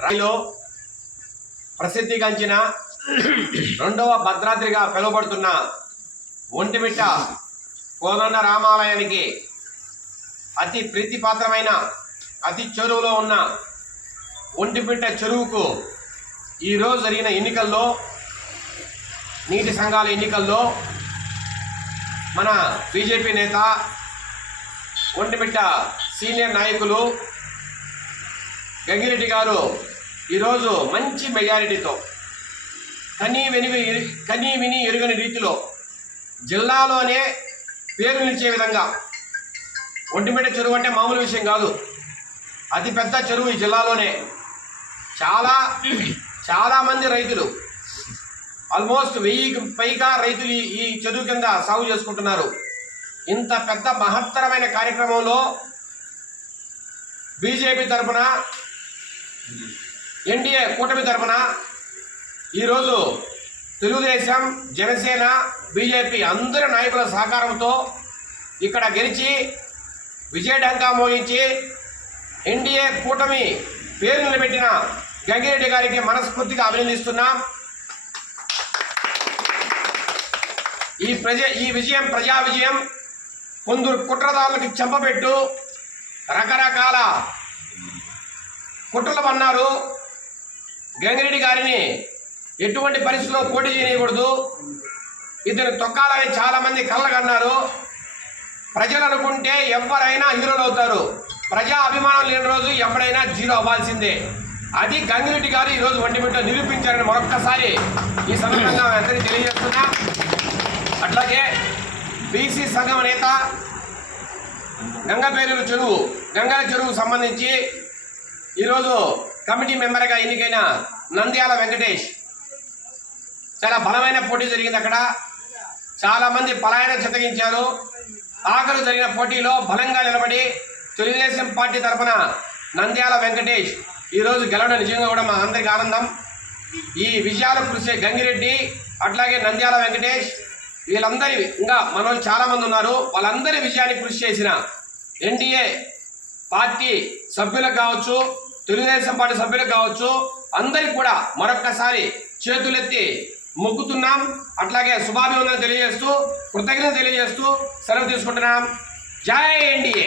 రాయిలో ప్రసిద్ధిగాంచిన రెండవ భద్రాద్రిగా పిలువబడుతున్న ఒంటిమిట్ట కోదండ రామాలయానికి అతి ప్రీతిపాత్రమైన అతి చెరువులో ఉన్న ఒంటిమిట్ట చెరువుకు ఈరోజు జరిగిన ఎన్నికల్లో నీటి సంఘాల ఎన్నికల్లో మన బీజేపీ నేత ఒంటిమిట్ట సీనియర్ నాయకులు గంగిరెడ్డి గారు ఈరోజు మంచి మెజారిటీతో కనీ విని కనీ విని ఎరుగని రీతిలో జిల్లాలోనే పేరు నిలిచే విధంగా ఒంటిమిట చెరువు అంటే మామూలు విషయం కాదు. అతిపెద్ద చెరువు ఈ జిల్లాలోనే. చాలా చాలామంది రైతులు ఆల్మోస్ట్ వెయ్యికి పైగా రైతులు ఈ- ఈ చెరువు కింద సాగు చేసుకుంటున్నారు. ఇంత పెద్ద మహత్తరమైన కార్యక్రమంలో బీజేపీ తరఫున ఎన్డీఏ కూటమి తరఫున ఈరోజు తెలుగుదేశం జనసేన బీజేపీ అందరి నాయకుల సహకారంతో ఇక్కడ గెలిచి విజయడంకా మోగించి ఎన్డీఏ కూటమి పేరు నిలబెట్టిన గంగిరెడ్డి గారికి మనస్ఫూర్తిగా అభినందిస్తున్నాం. ఈ ప్రజ ఈ విజయం ప్రజా విజయం కొందరు కుట్రదారులకు చెంపబెట్టు రకరకాల కుట్రలు అన్నారు గంగిరెడ్డి గారిని ఎటువంటి పరిస్థితుల్లో పోటీ చేయకూడదు. ఇతను తొక్కాలని చాలామంది కళ్ళగన్నారు ప్రజలు అనుకుంటే ఎవరైనా హీరోలు అవుతారు. ప్రజా అభిమానం లేని రోజు ఎవరైనా జీరో అవ్వాల్సిందే. అది గంగిరెడ్డి గారు ఈరోజు ఒంటిమిట్లో నిరూపించారని మరొక్కసారి ఈ సందర్భంగా అందరికీ తెలియజేస్తున్నా. అట్లాగే బీసీ సంఘం నేత గంగపేరుల చెరువు గంగల చెరువు సంబంధించి ఈరోజు కమిటీ మెంబర్గా ఎన్నికైన నంద్యాల వెంకటేష్. చాలా బలమైన పోటీ జరిగింది అక్కడ. చాలామంది పలాయన చితగించారు ఆఖరు జరిగిన పోటీలో బలంగా నిలబడి తెలుగుదేశం పార్టీ తరఫున నంద్యాల వెంకటేష్ ఈరోజు గెలవడం నిజంగా కూడా మా అందరికి ఆనందం. ఈ విజయాలు కృషి గంగిరెడ్డి అట్లాగే నంద్యాల వెంకటేష్ వీళ్ళందరి ఇంకా మన వాళ్ళు ఉన్నారు. వాళ్ళందరి విజయాన్ని కృషి చేసిన ఎన్డీఏ పార్టీ సభ్యులకు కావచ్చు తెలుగుదేశం పార్టీ సభ్యులకు కావచ్చు అందరికి కూడా మరొక్కసారి చేతులెత్తి మొక్కుతున్నాం. అట్లాగే శుభాభివందనలు తెలియజేస్తూ కృతజ్ఞత తెలియజేస్తూ సెలవు తీసుకుంటున్నాం. జై ఎన్డీఏ!